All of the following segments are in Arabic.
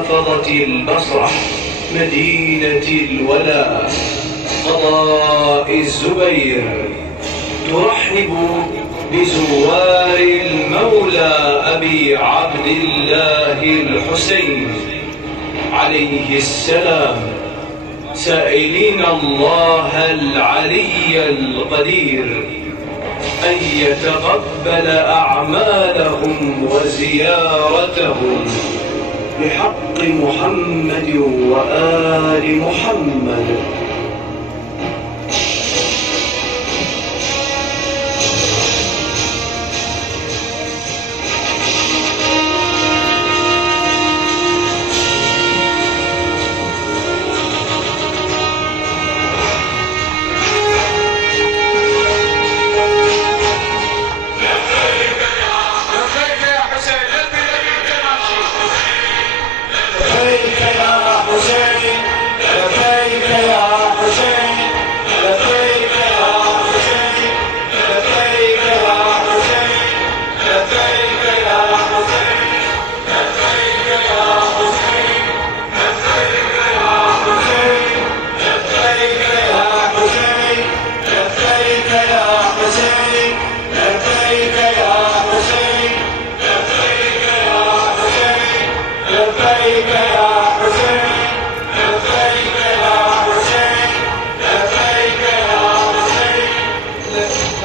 محافظة البصرة مدينة الولاء قضاء الزبير ترحب بزوار المولى أبي عبد الله الحسين عليه السلام، سائلين الله العلي القدير أن يتقبل أعمالهم وزيارتهم بحق محمد وآل محمد.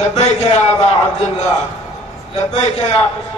لبيك يا أبا عبد الله، لبيك يا حسين.